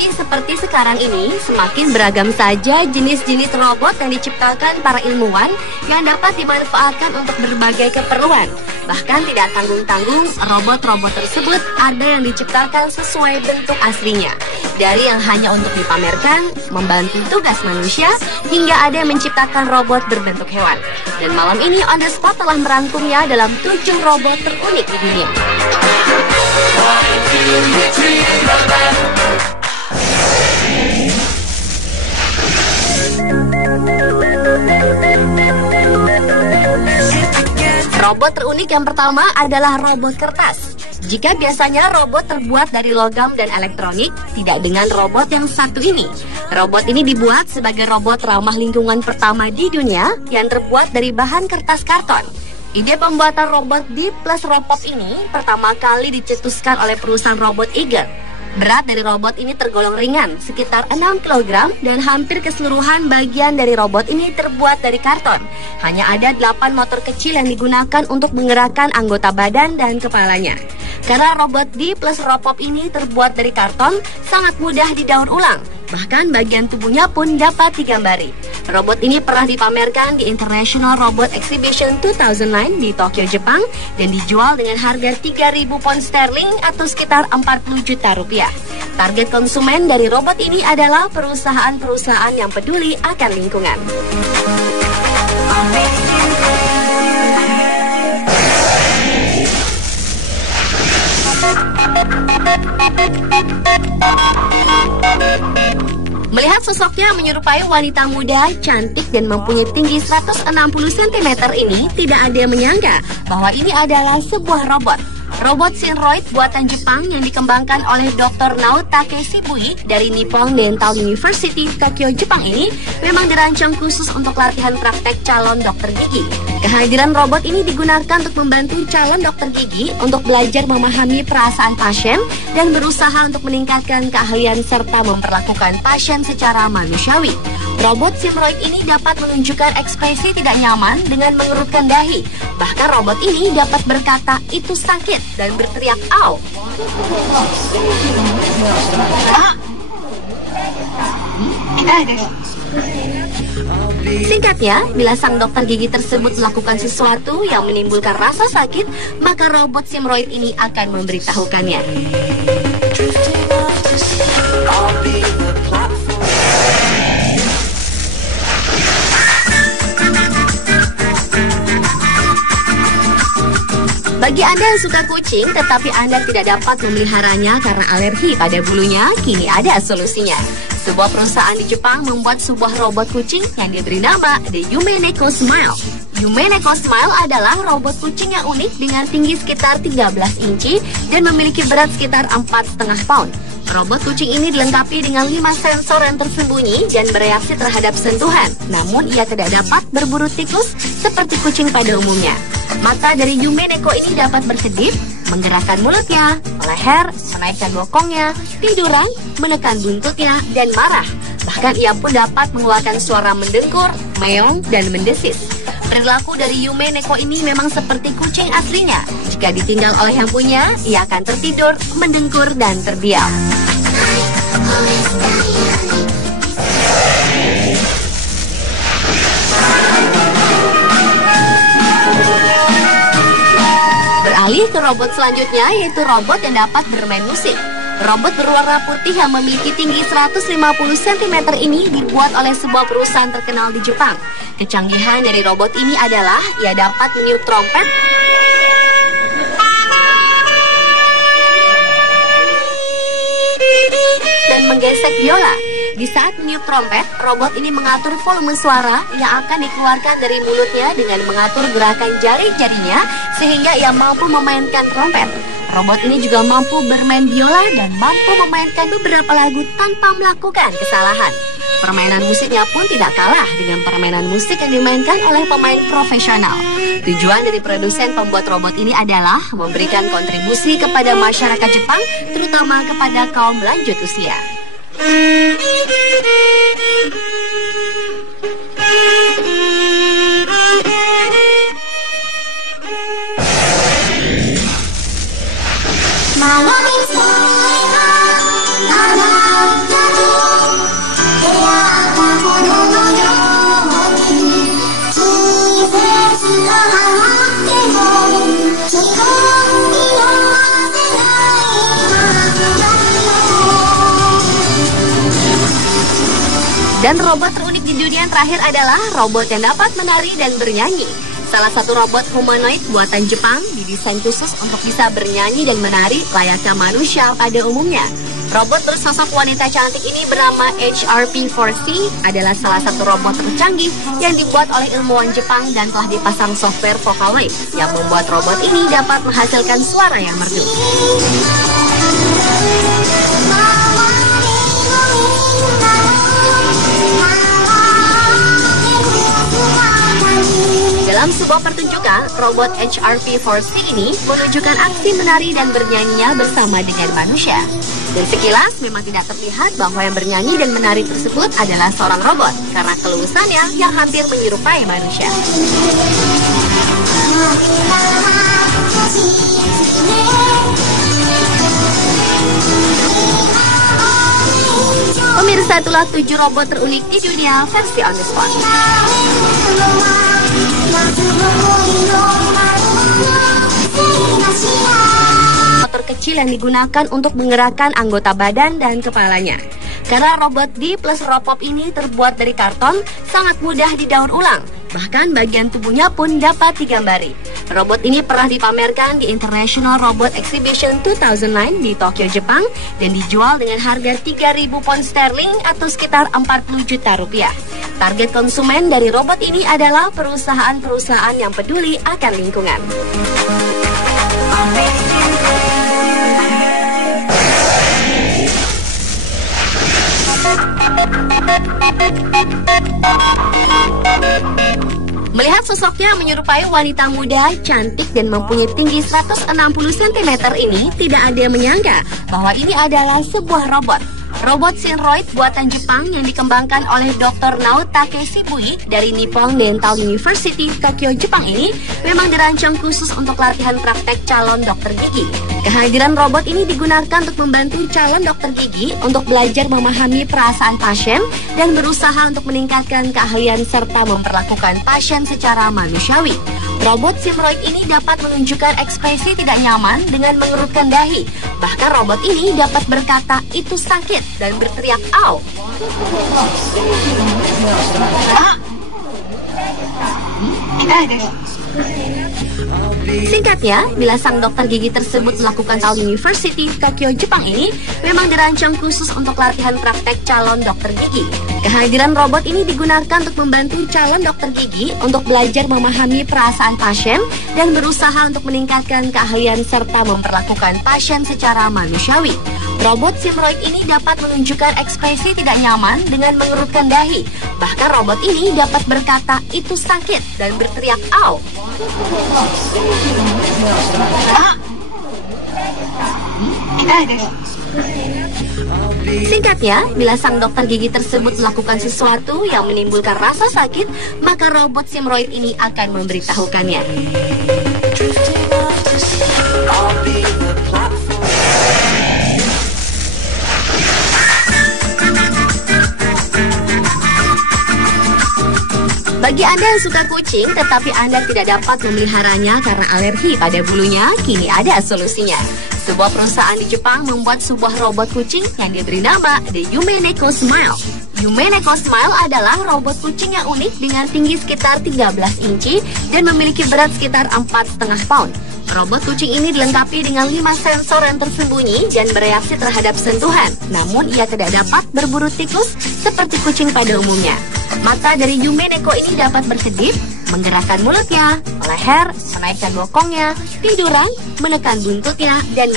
teknologi seperti sekarang ini, semakin beragam saja jenis-jenis robot yang diciptakan para ilmuwan yang dapat dimanfaatkan untuk berbagai keperluan. Bahkan tidak tanggung-tanggung, robot-robot tersebut ada yang diciptakan sesuai bentuk aslinya. Dari yang hanya untuk dipamerkan, membantu tugas manusia, hingga ada yang menciptakan robot berbentuk hewan. Dan malam ini On The Spot telah merangkumnya dalam 7 robot terunik di dunia. Robot terunik yang pertama adalah robot kertas. Jika biasanya robot terbuat dari logam dan elektronik, tidak dengan robot yang satu ini. Robot ini dibuat sebagai robot ramah lingkungan pertama di dunia yang terbuat dari bahan kertas karton. Ide pembuatan robot Deep Plus Robot ini pertama kali dicetuskan oleh perusahaan robot Eagle. Berat dari robot ini tergolong ringan, sekitar 6 kg, dan hampir keseluruhan bagian dari robot ini terbuat dari karton. Hanya ada 8 motor kecil yang digunakan untuk menggerakkan anggota badan dan kepalanya. Karena robot Deep Plus Robot ini terbuat dari karton, sangat mudah didaur ulang. Bahkan bagian tubuhnya pun dapat digambari. Robot ini pernah dipamerkan di International Robot Exhibition 2009 di Tokyo, Jepang, dan dijual dengan harga 3.000 pound sterling atau sekitar 40 juta rupiah. Target konsumen dari robot ini adalah perusahaan-perusahaan yang peduli akan lingkungan. Melihat sosoknya menyerupai wanita muda, cantik, dan mempunyai tinggi 160 cm ini, tidak ada yang menyangka bahwa ini adalah sebuah robot. Robot Synroid buatan Jepang yang dikembangkan oleh Dr. Naota Shibui dari Nippon Dental University, Tokyo, Jepang ini memang dirancang khusus untuk latihan praktek calon dokter gigi. Kehadiran robot ini digunakan untuk membantu calon dokter gigi untuk belajar memahami perasaan pasien dan berusaha untuk meningkatkan keahlian serta memperlakukan pasien secara manusiawi. Robot Synroid ini dapat menunjukkan ekspresi tidak nyaman dengan mengerutkan dahi. Bahkan robot ini dapat berkata itu sakit dan berteriak "au". Singkatnya, bila sang dokter gigi tersebut melakukan sesuatu yang menimbulkan rasa sakit, maka robot Synroid ini akan memberitahukannya. Bagi Anda yang suka kucing tetapi Anda tidak dapat memeliharanya karena alergi pada bulunya, kini ada solusinya. Sebuah perusahaan di Jepang membuat sebuah robot kucing yang diberi nama The Yume Neko Smile. Yume Neko Smile adalah robot kucing yang unik dengan tinggi sekitar 13 inci dan memiliki berat sekitar 4,5 pound. Robot kucing ini dilengkapi dengan 5 sensor yang tersembunyi dan bereaksi terhadap sentuhan. Namun ia tidak dapat berburu tikus seperti kucing pada umumnya. Mata dari Yume Neko ini dapat berkedip, menggerakkan mulutnya, leher, menaikkan bokongnya, tiduran, menekan buntutnya, dan marah. Bahkan ia pun dapat mengeluarkan suara mendengkur, meong, dan mendesis. Perilaku dari Yume Neko ini memang seperti kucing aslinya. Jika ditinggal oleh yang punya, ia akan tertidur, mendengkur, dan terdiam. Beralih ke robot selanjutnya, yaitu robot yang dapat bermain musik. Robot berwarna putih yang memiliki tinggi 150 cm ini dibuat oleh sebuah perusahaan terkenal di Jepang. Kecanggihan dari robot ini adalah ia dapat meniup trompet dan menggesek biola. Di saat meniup trompet, robot ini mengatur volume suara yang akan dikeluarkan dari mulutnya dengan mengatur gerakan jari-jarinya sehingga ia mampu memainkan trompet. Robot ini juga mampu bermain biola dan mampu memainkan beberapa lagu tanpa melakukan kesalahan. Permainan musiknya pun tidak kalah dengan permainan musik yang dimainkan oleh pemain profesional. Tujuan dari produsen pembuat robot ini adalah memberikan kontribusi kepada masyarakat Jepang, terutama kepada kaum lanjut usia. Malam Dan robot terunik di dunia yang terakhir adalah robot yang dapat menari dan bernyanyi. Salah satu robot humanoid buatan Jepang didesain khusus untuk bisa bernyanyi dan menari layaknya manusia pada umumnya. Robot bersosok wanita cantik ini bernama HRP4C adalah salah satu robot tercanggih yang dibuat oleh ilmuwan Jepang dan telah dipasang software Vocaloid yang membuat robot ini dapat menghasilkan suara yang merdu. Dalam sebuah pertunjukan, robot HRP4C ini menunjukkan aksi menari dan bernyanyinya bersama dengan manusia. Dan sekilas memang tidak terlihat bahwa yang bernyanyi dan menari tersebut adalah seorang robot karena keluasannya yang hampir menyerupai manusia. Pemirsa, itulah 7 robot terunik di dunia versi on the spot. Motor kecil yang digunakan untuk menggerakkan anggota badan dan kepalanya. Karena robot D plus Robopop ini terbuat dari karton, sangat mudah didaur ulang. Bahkan bagian tubuhnya pun dapat digambari. Robot ini pernah dipamerkan di International Robot Exhibition 2009 di Tokyo, Jepang, dan dijual dengan harga 3.000 pound sterling atau sekitar 40 juta rupiah. Target konsumen dari robot ini adalah perusahaan-perusahaan yang peduli akan lingkungan. Melihat sosoknya menyerupai wanita muda, cantik, dan mempunyai tinggi 160 cm ini, tidak ada yang menyangka bahwa ini adalah sebuah robot. Robot Synroid buatan Jepang yang dikembangkan oleh Dr. Naotake Shibui dari Nippon Dental University, Tokyo, Jepang ini memang dirancang khusus untuk latihan praktek calon dokter gigi. Kehadiran robot ini digunakan untuk membantu calon dokter gigi untuk belajar memahami perasaan pasien dan berusaha untuk meningkatkan keahlian serta memperlakukan pasien secara manusiawi. Robot Synroid ini dapat menunjukkan ekspresi tidak nyaman dengan mengerutkan dahi. Bahkan robot ini dapat berkata, "Itu sakit," dan berteriak, "Au!" Singkatnya, bila sang dokter gigi tersebut melakukan Dental University Tokyo, Jepang ini memang dirancang khusus untuk latihan praktek calon dokter gigi. Kehadiran robot ini digunakan untuk membantu calon dokter gigi untuk belajar memahami perasaan pasien dan berusaha untuk meningkatkan keahlian serta memperlakukan pasien secara manusiawi. Robot Synroid ini dapat menunjukkan ekspresi tidak nyaman dengan mengerutkan dahi. Bahkan robot ini dapat berkata, "Itu sakit," dan berteriak, "Au!" Singkatnya, bila sang dokter gigi tersebut melakukan sesuatu yang menimbulkan rasa sakit, maka robot Synroid ini akan memberitahukannya. Bagi Anda yang suka kucing tetapi Anda tidak dapat memeliharanya karena alergi pada bulunya, kini ada solusinya. Sebuah perusahaan di Jepang membuat sebuah robot kucing yang diberi nama The Yume Neko Smile. Yume Neko Smile adalah robot kucing yang unik dengan tinggi sekitar 13 inci dan memiliki berat sekitar 4,5 pound. Robot kucing ini dilengkapi dengan 5 sensor yang tersembunyi dan bereaksi terhadap sentuhan. Namun ia tidak dapat berburu tikus seperti kucing pada umumnya. Mata dari Yume Neko ini dapat berkedip, menggerakkan mulutnya, leher, menaikkan bokongnya, tiduran, menekan buntutnya, dan